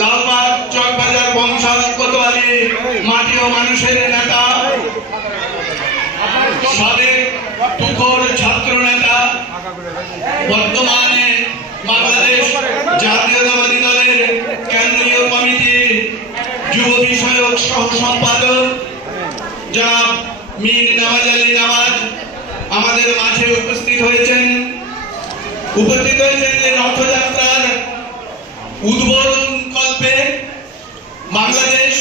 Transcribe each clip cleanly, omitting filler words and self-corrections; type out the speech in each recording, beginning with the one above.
লালবাগ চকবাজার বংশাল কোতোয়ালি মাটি ও মানুষের নেতা, সাবেক তুখোর ছাত্র নেতা, বর্তমানে বাংলাদেশ জাতীয়তাবাদী দলের কেন্দ্রীয় কমিটির যুব বিষয়ক সহ সম্পাদক জনাব মীর নওয়াজ আলী নওয়াজ আমাদের মাঝে উপস্থিত হয়েছেন যে রথযাত্রার উদ্বোধন কল্পে বাংলাদেশ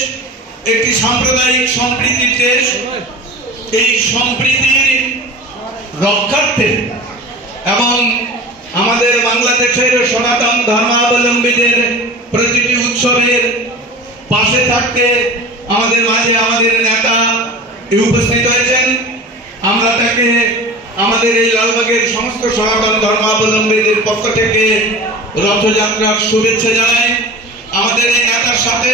একটি সাম্প্রদায়িক সম্প্রীতির দেশ। এই সম্প্রীতির রক্ষার্থে এবং আমাদের বাংলাদেশের সনাতন ধর্মাবলম্বীদের প্রতিটি উৎসবের পাশে থাকতে আমাদের মাঝে আমাদের নেতা উপস্থিত হয়েছেন। আমরা তাকে আমাদের এই লালবাগের সমস্ত সনাতন ধর্মাবলম্বীদের পক্ষ থেকে রথযাত্রার শুভেচ্ছা জানাই। আমাদের এই নেতার সাথে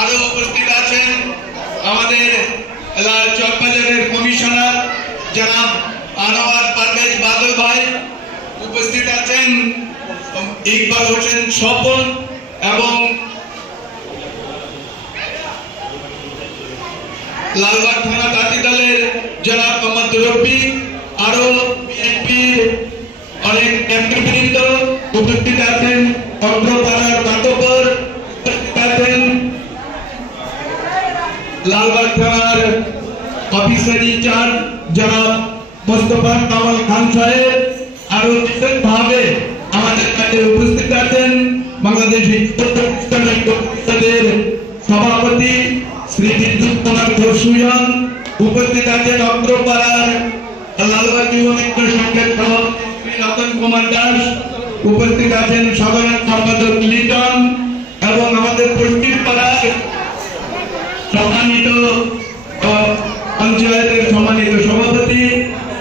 আরো উপস্থিত আছেন আমাদের চকবাজারের কমিশনার জনাব আনোয়ার পারভেজ বাদল ভাই, উপস্থিত আছেন ইকবাল হোসেন স্বপন এবং লালবাগ থানা তাঁতি দলের জনাব মোহাম্মদ রব্বি, আরো বিএনপির অনেক নেতৃবৃন্দ উপস্থিত আছেন। অগ্রপাড়ার মাতব্বর উপস্থিত আছেন, লালবাগ থানার অফিসার ইনচার্জ জনাব মোস্তফা কামাল খান সাহেব, আরো বিশেষভাবে আমাদের কাছে উপস্থিত আছেন বাংলাদেশ হিন্দু প্রতিষ্ঠানের পরিষদের সভাপতি শ্রী বিদ্যুৎ কুমার সুজন, উপস্থিত আছেন অগ্রপাড়ার লালবাগ যুব মিত্র সংঘের সভাপতি শ্রী রতন কুমার দাস, উপস্থিত আছেন সাধারণ সম্পাদক লিটন এবং আমাদের পশ্চিম পাড়ার সম্মানিত পঞ্চায়েতের সম্মানিত সভাপতি